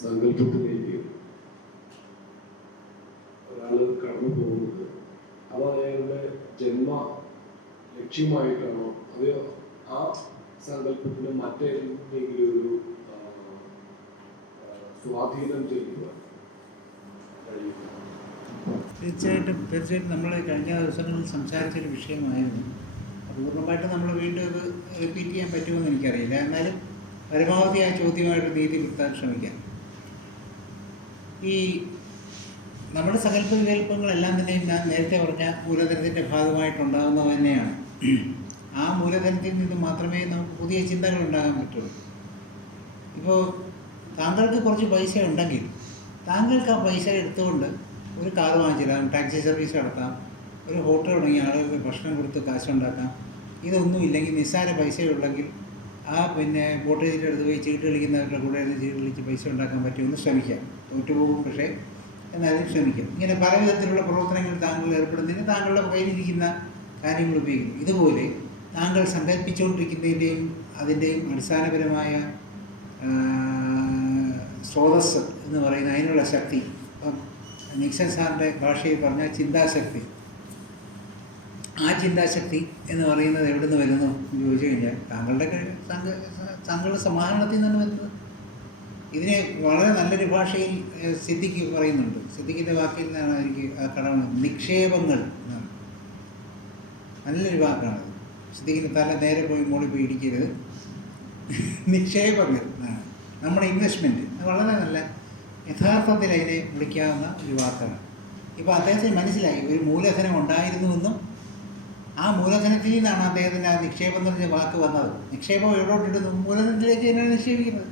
സങ്കല്പത്തിലേക്ക് ഒരാൾ കടന്നു പോകുന്നത്. അത് അയാളുടെ ജന്മ ലക്ഷ്യമായിട്ടാണോ? അതോ ആ സങ്കല്പത്തിന് മറ്റേതെങ്കിലും ഒരു സ്വാധീനം ചെയ്യുക തീർച്ചയായിട്ടും തീർച്ചയായിട്ടും നമ്മൾ കഴിഞ്ഞ ദിവസങ്ങളിൽ സംസാരിച്ചൊരു വിഷയമായിരുന്നു. പൂർണമായിട്ട് നമ്മൾ വീണ്ടും അത് റിപ്പീറ്റ് ചെയ്യാൻ പറ്റുമെന്ന് എനിക്കറിയില്ല. എന്നാലും പരമാവധി ആ ചോദ്യമായിട്ട് നീതി കിട്ടാൻ ശ്രമിക്കാം. ഈ നമ്മുടെ സങ്കല്പ വികല്പങ്ങളെല്ലാം തന്നെയും ഞാൻ നേരത്തെ പറഞ്ഞ മൂലധനത്തിന്റെ ഭാഗമായിട്ടുണ്ടാകുന്നത് തന്നെയാണ്. ആ മൂലധനത്തിൽ നിന്ന് മാത്രമേ നമുക്ക് പുതിയ ചിന്തകൾ ഉണ്ടാകാൻ പറ്റുള്ളൂ. ഇപ്പോൾ താങ്കൾക്ക് കുറച്ച് പൈസ ഉണ്ടെങ്കിൽ താങ്കൾക്ക് ആ പൈസ എടുത്തുകൊണ്ട് ഒരു കാർ വാങ്ങിച്ചിടാം ടാക്സി സർവീസ് നടത്താം ഒരു ഹോട്ടൽ തുടങ്ങി ആളുകൾക്ക് ഭക്ഷണം കൊടുത്ത് കാശുണ്ടാക്കാം. ഇതൊന്നും ഇല്ലെങ്കിൽ നിസ്സാര പൈസയുള്ളെങ്കിൽ ആ പിന്നെ ബോട്ടേജിന്റെ അടുത്ത് പോയി ചീട്ട് കളിക്കുന്നവരുടെ കൂടെ ഇരുന്ന് ചീട്ട് കളിച്ച് പൈസ ഉണ്ടാക്കാൻ പറ്റുമെന്ന് ശ്രമിക്കാം. തോറ്റുപോകും പക്ഷേ എന്നാലും ശ്രമിക്കാം. ഇങ്ങനെ പല വിധത്തിലുള്ള പ്രവർത്തനങ്ങൾ താങ്കൾ ഏർപ്പെടുന്നതിന് താങ്കളുടെ കയ്യിലിരിക്കുന്ന കാര്യങ്ങൾ ഉപയോഗിക്കുന്നു. ഇതുപോലെ താങ്കൾ സങ്കല്പിച്ചുകൊണ്ടിരിക്കുന്നതിന്റെയും അതിന്റെയും അടിസ്ഥാനപരമായ സ്രോതസ് എന്ന് പറയുന്ന അതിനുള്ള ശക്തി നിക്സൺ സാറിന്റെ ഭാഷയിൽ പറഞ്ഞ ചിന്താശക്തി ആ ചിന്താശക്തി എന്ന് പറയുന്നത് എവിടെ നിന്ന് വരുന്നു ചോദിച്ചു കഴിഞ്ഞാൽ താങ്കളുടെ താങ്കളുടെ സമാഹരണത്തിൽ നിന്നാണ് വരുന്നത്. ഇതിനെ വളരെ നല്ലൊരു ഭാഷയിൽ സിദ്ധിക്ക് പറയുന്നുണ്ട്. സിദ്ധിക്കിന്റെ വാക്കിൽ നിന്നാണ് എനിക്ക് ആ കടമ നിക്ഷേപങ്ങൾ എന്നാണ്. നല്ലൊരു വാക്കാണ് സിദ്ധിക്കിന്റെ തല നേരെ പോയി മോളിൽ പോയി ഇടിക്കരുത്. നിക്ഷേപങ്ങൾ എന്നാണ്. നമ്മുടെ ഇൻവെസ്റ്റ്മെന്റ് വളരെ നല്ല യഥാർത്ഥത്തിൽ അതിനെ വിളിക്കാവുന്ന ഒരു വാക്കാണ്. ഇപ്പോൾ അദ്ദേഹത്തിന് മനസ്സിലായി ഒരു മൂലധനം ഉണ്ടായിരുന്നുവെന്നും ആ മൂലധനത്തിൽ നിന്നാണ് അദ്ദേഹത്തിന്റെ ആ നിക്ഷേപം എന്ന് പറഞ്ഞ വാക്ക് വന്നത്. നിക്ഷേപം എവിടോട്ടിടുന്നു മൂലധനത്തിലേക്ക് തന്നെയാണ് നിക്ഷേപിക്കുന്നത്.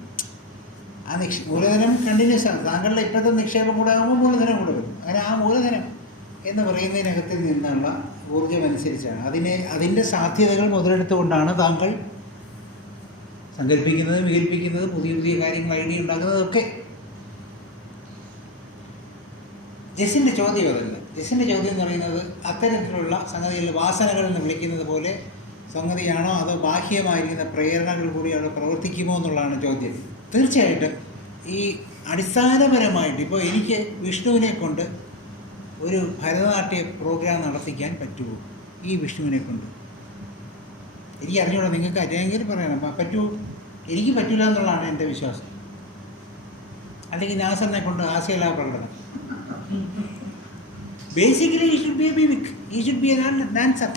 ആ നിക്ഷ മൂലധനം കണ്ടിന്യൂസ് ആണ്. താങ്കളുടെ ഇപ്പോഴത്തെ നിക്ഷേപം കൂടെ ആകുമ്പോൾ മൂലധനം കൂടെ വരും. അങ്ങനെ ആ മൂലധനം എന്ന് പറയുന്നതിനകത്ത് നിന്നുള്ള ഊർജം അനുസരിച്ചാണ്. അതിനെ അതിന്റെ സാധ്യതകൾ മുതലെടുത്തുകൊണ്ടാണ് താങ്കൾ സങ്കല്പിക്കുന്നത് വികല്പിക്കുന്നത് പുതിയ പുതിയ കാര്യങ്ങൾ ഐഡിയ ഉണ്ടാക്കുന്നതൊക്കെ. ജസിന്റെ ചോദ്യം അതല്ല. ജെസ്സിന്റെ ചോദ്യം എന്ന് പറയുന്നത് അത്തരത്തിലുള്ള സംഗതികൾ വാസനകൾ എന്ന് വിളിക്കുന്നത് പോലെ സംഗതിയാണോ അതോ ബാഹ്യമായിരിക്കുന്ന പ്രേരണകൾ കൂടി അവിടെ പ്രവർത്തിക്കുമോ എന്നുള്ളതാണ് ചോദ്യം. തീർച്ചയായിട്ടും ഈ അടിസ്ഥാനപരമായിട്ട് ഇപ്പോൾ എനിക്ക് വിഷ്ണുവിനെ കൊണ്ട് ഒരു ഭരതനാട്യ പ്രോഗ്രാം നടത്തിക്കാൻ പറ്റുമോ? ഈ വിഷ്ണുവിനെ കൊണ്ട്. എനിക്ക് അറിഞ്ഞൂടാ നിങ്ങൾക്ക് അറിയാമെങ്കിൽ പറയണം പറ്റൂ? എനിക്ക് പറ്റില്ല എന്നുള്ളതാണ് എന്റെ വിശ്വാസം. അല്ലെങ്കിൽ നാസറിനെ കൊണ്ട് ഹാസ്യകലാ പ്രകടനം basically he should be a mimic. He should be a dancer.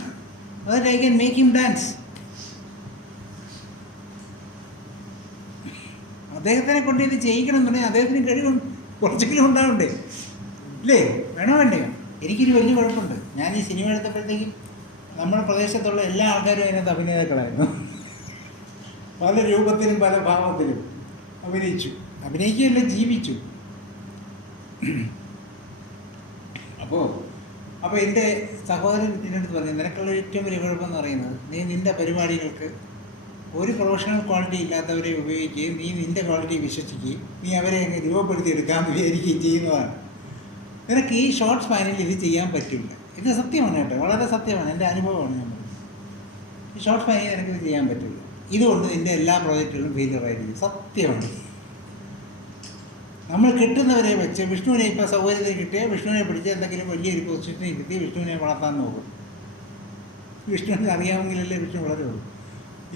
that I can make him dance. അദ്ദേഹത്തിനെ കൊണ്ട് ഇത് ചെയ്യിക്കണം എന്നുണ്ടെങ്കിൽ അദ്ദേഹത്തിന് കഴിവ് കുറച്ചെങ്കിലും ഉണ്ടാവണ്ടേ? ഇല്ലേ? വേണോ വേണ്ടേ എനിക്കൊരു വലിയ കുഴപ്പമുണ്ട്. ഞാൻ ഈ സിനിമ എടുത്തപ്പോഴത്തേക്കും നമ്മുടെ പ്രദേശത്തുള്ള എല്ലാ ആൾക്കാരും അതിനകത്ത് അഭിനേതാക്കളായിരുന്നു. പല രൂപത്തിലും പല ഭാവത്തിലും അഭിനയിച്ചു. അഭിനയിക്കുകയല്ല ജീവിച്ചു. അപ്പോൾ എന്റെ സഹോദരൻ എന്റെ അടുത്ത് പറഞ്ഞു നിനക്കുള്ള ഏറ്റവും വലിയ കുഴപ്പമെന്ന് പറയുന്നത് നീ നിന്റെ പരിപാടികൾക്ക് ഒരു പ്രൊഫഷണൽ ക്വാളിറ്റി ഇല്ലാത്തവരെ ഉപയോഗിക്കുകയും നീ നിന്റെ ക്വാളിറ്റി വിശ്വസിക്കുകയും നീ അവരെ അങ്ങ് രൂപപ്പെടുത്തിയെടുക്കാമെന്ന് വിചാരിക്കുകയും ചെയ്യുന്നതാണ്. നിനക്ക് ഈ ഷോർട്ട് സ്പാനിൽ ഇത് ചെയ്യാൻ പറ്റില്ല. ഇത് സത്യമാണ് കേട്ടോ വളരെ സത്യമാണ് എന്റെ അനുഭവമാണ് ഞാൻ പറഞ്ഞത്. ഈ ഷോർട്ട് സ്പാനിൽ നിനക്ക് ഇത് ചെയ്യാൻ പറ്റില്ല. ഇതുകൊണ്ട് നിന്റെ എല്ലാ പ്രോജക്റ്റുകളും ഫെയിലിയർ ആയിരിക്കും. സത്യമാണ്. നമ്മൾ കിട്ടുന്നവരെ വെച്ച് വിഷ്ണുവിനെ ഇപ്പോൾ സൗകര്യത്തിൽ കിട്ടിയ വിഷ്ണുവിനെ പിടിച്ച് എന്തെങ്കിലും വലിയൊരു പൊസിഷനിൽ കിട്ടി വിഷ്ണുവിനെ വളർത്താൻ നോക്കും. വിഷ്ണുവിനെ അറിയാമെങ്കിലല്ലേ വിഷ്ണു വളരുള്ളൂ.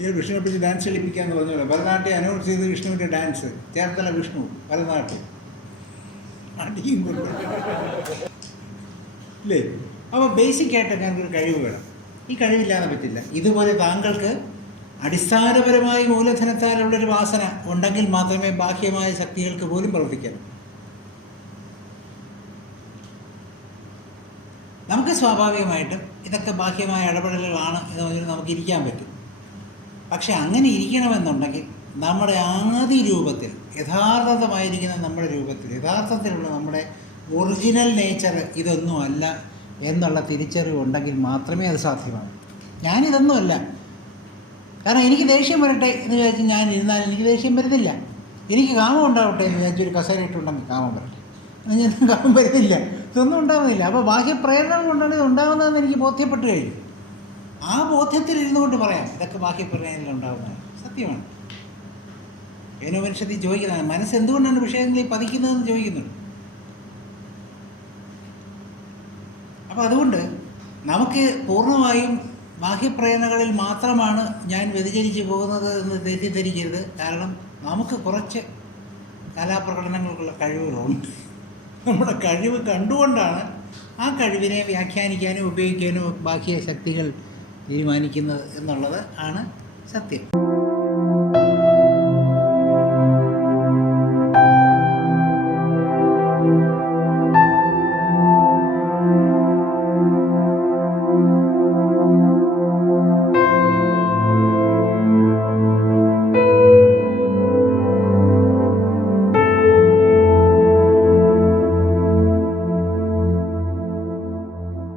ഈ വിഷ്ണുവിനെ പിടിച്ച് ഡാൻസ് കളിപ്പിക്കാന്ന് പറഞ്ഞല്ലോ ഭരതനാട്യം അനൗൺസ് ചെയ്ത് വിഷ്ണുവിന്റെ ഡാൻസ് ചേർത്തല വിഷ്ണു ഭരതനാട്യം. അടിയും ഇല്ലേ? അപ്പോൾ ബേസിക്കായിട്ട് ഞങ്ങൾക്ക് കഴിവ് വേണം. ഈ കഴിവില്ലാതെ പറ്റില്ല. ഇതുപോലെ താങ്കൾക്ക് അടിസ്ഥാനപരമായി മൂലധനത്താലുള്ളൊരു വാസന ഉണ്ടെങ്കിൽ മാത്രമേ ബാഹ്യമായ ശക്തികൾക്ക് പോലും പ്രവർത്തിക്കാൻ നമുക്ക് സ്വാഭാവികമായിട്ടും ഇതൊക്കെ ബാഹ്യമായ ഇടപെടലുകളാണ് എന്ന് പറഞ്ഞാൽ നമുക്ക് ഇരിക്കാൻ പറ്റും. പക്ഷെ അങ്ങനെ ഇരിക്കണമെന്നുണ്ടെങ്കിൽ നമ്മുടെ ആദ്യ രൂപത്തിൽ യഥാർത്ഥമായിരിക്കുന്ന നമ്മുടെ രൂപത്തിൽ യഥാർത്ഥത്തിലുള്ള നമ്മുടെ ഒറിജിനൽ നേച്ചർ ഇതൊന്നുമല്ല എന്നുള്ള തിരിച്ചറിവ് ഉണ്ടെങ്കിൽ മാത്രമേ അത് സാധ്യമാകൂ. ഞാനിതൊന്നുമല്ല കാരണം എനിക്ക് ദേഷ്യം വരട്ടെ എന്ന് വിചാരിച്ച് ഞാൻ ഇരുന്നാൽ എനിക്ക് ദേഷ്യം വരുന്നില്ല. എനിക്ക് കാമം ഉണ്ടാവട്ടെ എന്ന് വിചാരിച്ച് ഒരു കസേര ഇട്ടുണ്ടെങ്കിൽ കാമം വരട്ടെ. ഞാൻ കാമം വരുന്നില്ല. ഇതൊന്നും ഉണ്ടാവുന്നില്ല. അപ്പോൾ ബാഹ്യ പ്രേരണ കൊണ്ടാണ് ഇത് ഉണ്ടാകുന്നതെന്ന് എനിക്ക് ബോധ്യപ്പെട്ട് കഴിഞ്ഞു. ആ ബോധ്യത്തിൽ ഇരുന്നു കൊണ്ട് പറയാം ഇതൊക്കെ ബാഹ്യ പ്രേരണയിൽ ഉണ്ടാകുന്നതാണ് സത്യമാണ്. ഏനോ മനുഷ്യത്തിൽ ചോദിക്കുന്നതാണ് മനസ്സ് എന്തുകൊണ്ടാണ് വിഷയങ്ങളിൽ പതിക്കുന്നതെന്ന് ചോദിക്കുന്നുണ്ട്. അപ്പോൾ അതുകൊണ്ട് നമുക്ക് പൂർണമായും ബാഹ്യപ്രേരണകളിൽ മാത്രമാണ് ഞാൻ വ്യതിചരിച്ച് പോകുന്നത് എന്ന് തെറ്റിദ്ധരിക്കരുത്. കാരണം നമുക്ക് കുറച്ച് കലാപ്രകടനങ്ങൾക്കുള്ള കഴിവുകളുണ്ട്. നമ്മുടെ കഴിവ് കണ്ടുകൊണ്ടാണ് ആ കഴിവിനെ വ്യാഖ്യാനിക്കാനും ഉപയോഗിക്കാനും ബാഹ്യ ശക്തികൾ തീരുമാനിക്കുന്നത് എന്നുള്ളത് ആണ് സത്യം.